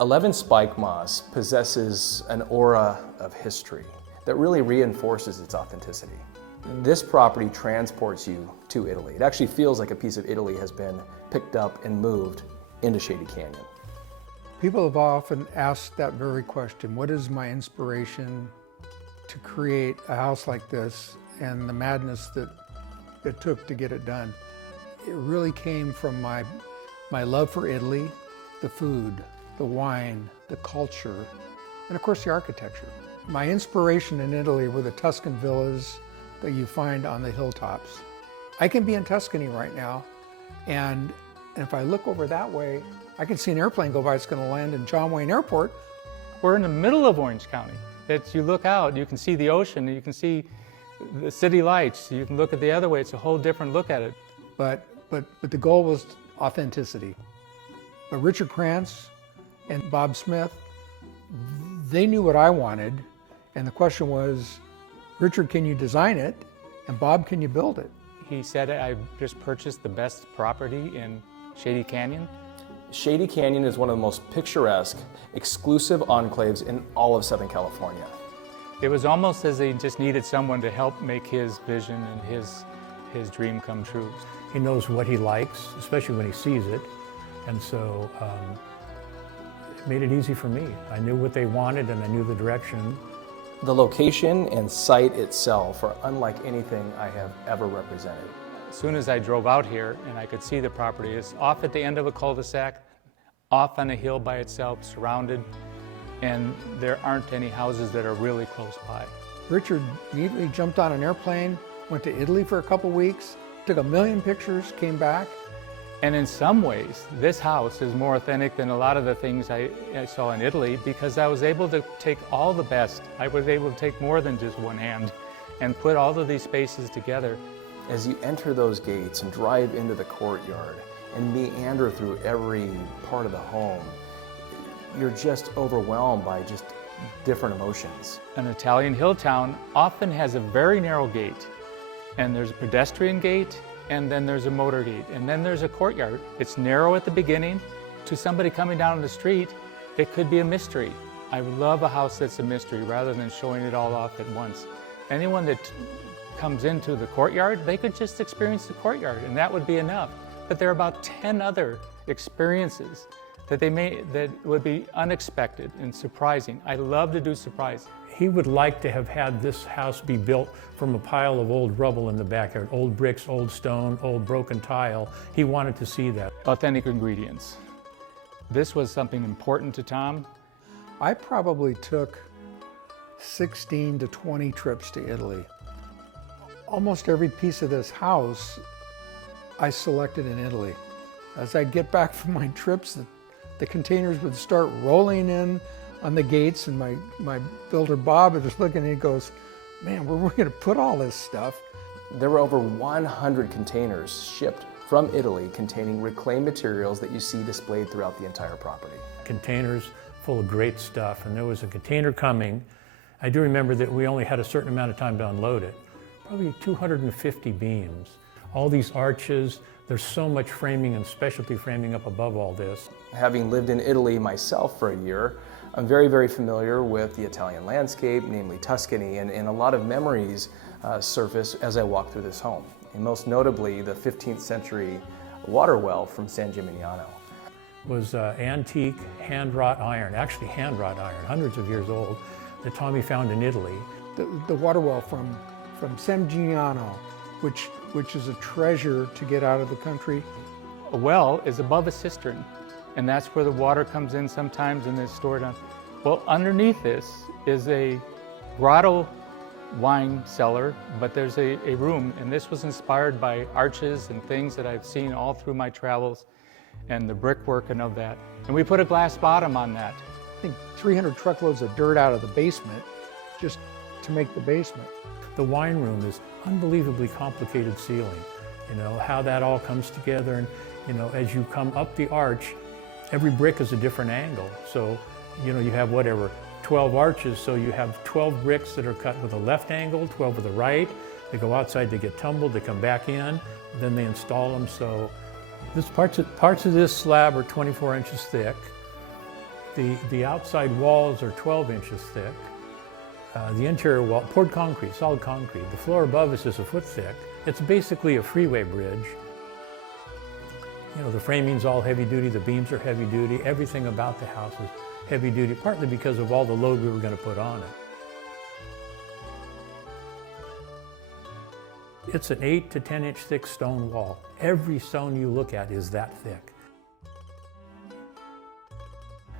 11 Spike Moss possesses an aura of history that really reinforces its authenticity. This property transports you to Italy. It actually feels like a piece of Italy has been picked up and moved into Shady Canyon. People have often asked that very question: what is my inspiration to create a house like this, and the madness that it took to get it done? It really came from my love for Italy, the food, the wine, the culture, and of course the architecture. My inspiration in Italy were the Tuscan villas that you find on the hilltops. I can be in Tuscany right now, and if I look over that way, I can see an airplane go by. It's going to land in John Wayne Airport. We're in the middle of Orange County. You look out, you can see the ocean, you can see the city lights, you can look at the other way. It's a whole different look at it. But the goal was authenticity. But Richard Krantz and Bob Smith, they knew what I wanted, and the question was, Richard, can you design it? And Bob, can you build it? He said, I just purchased the best property in Shady Canyon. Shady Canyon is one of the most picturesque, exclusive enclaves in all of Southern California. It was almost as he just needed someone to help make his vision and his dream come true. He knows what he likes, especially when he sees it, and so it made it easy for me. I knew what they wanted and I knew the direction. The location and site itself are unlike anything I have ever represented. As soon as I drove out here and I could see the property, it's off at the end of a cul-de-sac, off on a hill by itself, surrounded, and there aren't any houses that are really close by. Richard immediately jumped on an airplane, went to Italy for a couple weeks, took 1 million pictures, came back. And in some ways, this house is more authentic than a lot of the things I saw in Italy, because I was able to take all the best. I was able to take more than just one hand and put all of these spaces together. As you enter those gates and drive into the courtyard and meander through every part of the home, you're just overwhelmed by just different emotions. An Italian hill town often has a very narrow gate, and there's a pedestrian gate, and then there's a motor gate, and then there's a courtyard. It's narrow at the beginning. To somebody coming down the street, it could be a mystery. I love a house that's a mystery rather than showing it all off at once. Anyone that comes into the courtyard, they could just experience the courtyard, and that would be enough. But there are about 10 other experiences that would be unexpected and surprising. I love to do surprise. He would like to have had this house be built from a pile of old rubble in the backyard, old bricks, old stone, old broken tile. He wanted to see that. Authentic ingredients. This was something important to Tom. I probably took 16 to 20 trips to Italy. Almost every piece of this house I selected in Italy. As I'd get back from my trips, the containers would start rolling in on the gates, and my builder Bob was looking and he goes, man, where are we going to put all this stuff? There were over 100 containers shipped from Italy containing reclaimed materials that you see displayed throughout the entire property. Containers full of great stuff, and there was a container coming. I do remember that we only had a certain amount of time to unload it. Probably 250 beams. All these arches, there's so much framing and specialty framing up above all this. Having lived in Italy myself for a year, I'm very, very familiar with the Italian landscape, namely Tuscany, and a lot of memories surface as I walk through this home. And most notably, the 15th century water well from San Gimignano. Was antique hand-wrought iron, actually hand-wrought iron, hundreds of years old, that Tommy found in Italy. The water well from San Gimignano, which is a treasure to get out of the country. A well is above a cistern, and that's where the water comes in sometimes and is stored on. Well, underneath this is a grotto wine cellar, but there's a room, and this was inspired by arches and things that I've seen all through my travels and the brickwork and of that. And we put a glass bottom on that. I think 300 truckloads of dirt out of the basement just to make the basement. The wine room is unbelievably complicated ceiling. You know, how that all comes together, and you know, as you come up the arch, every brick is a different angle. So, you know, you have whatever, 12 arches, so you have 12 bricks that are cut with a left angle, 12 with a right. They go outside, they get tumbled, they come back in, then they install them. So parts of this slab are 24 inches thick. The outside walls are 12 inches thick. The interior wall, poured concrete, solid concrete. The floor above us is a foot thick. It's basically a freeway bridge. You know, the framing's all heavy duty, the beams are heavy duty, everything about the house is heavy duty, partly because of all the load we were going to put on it. It's an 8 to 10 inch thick stone wall. Every stone you look at is that thick.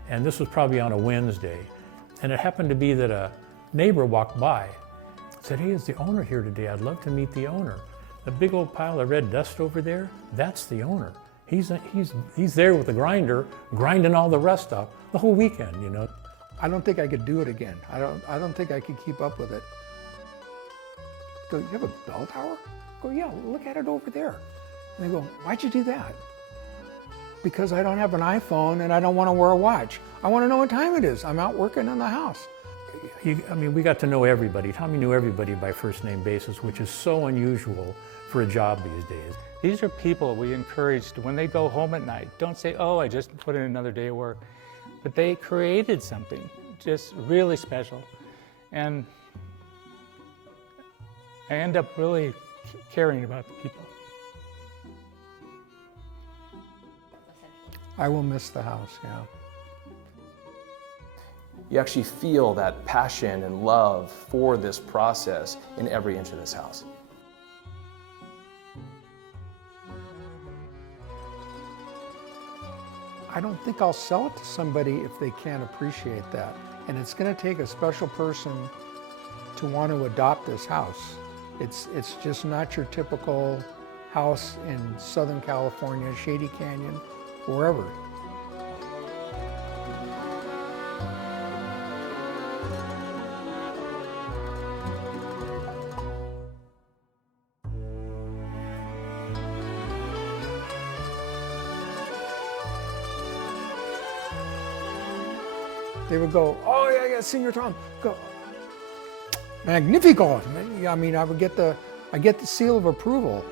And this was probably on a Wednesday. And it happened to be that a neighbor walked by, said, "Hey, is the owner here today? I'd love to meet the owner." The big old pile of red dust over there, that's the owner. He's there with the grinder, grinding all the rust off the whole weekend, you know. I don't think I could do it again. I don't think I could keep up with it. Go, "You have a bell tower?" Go, "Yeah, look at it over there." And they go, "Why'd you do that?" "Because I don't have an iPhone and I don't want to wear a watch. I want to know what time it is. I'm out working in the house." I mean, we got to know everybody. Tommy knew everybody by first name basis, which is so unusual for a job these days. These are people we encouraged when they go home at night. Don't say, "Oh, I just put in another day of work." But they created something just really special. And I end up really caring about the people. I will miss the house, yeah. You actually feel that passion and love for this process in every inch of this house. I don't think I'll sell it to somebody if they can't appreciate that. And it's going to take a special person to want to adopt this house. It's just not your typical house in Southern California, Shady Canyon, wherever. They would go, "Oh yeah, Senior Tom, go, magnifico." I mean, I get the seal of approval.